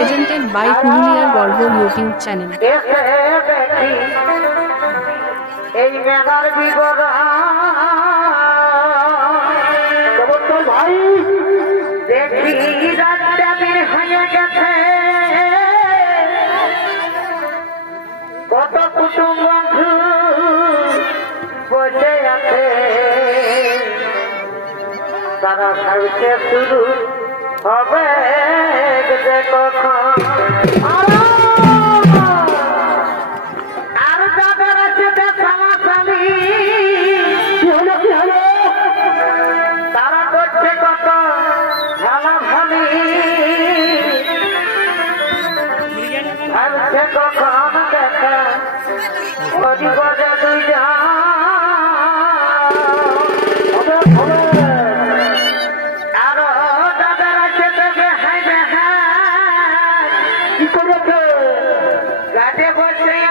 Puruliar Garbo YouTube channel. এসে দেখি এই মেলার বিবরণ। দেখি রাতটা বের গেছে। কত কুটুম বন্ধু বসে আছে। তারা ভাবছে শুরু হবে। কখন আর যাদের আছে Até você,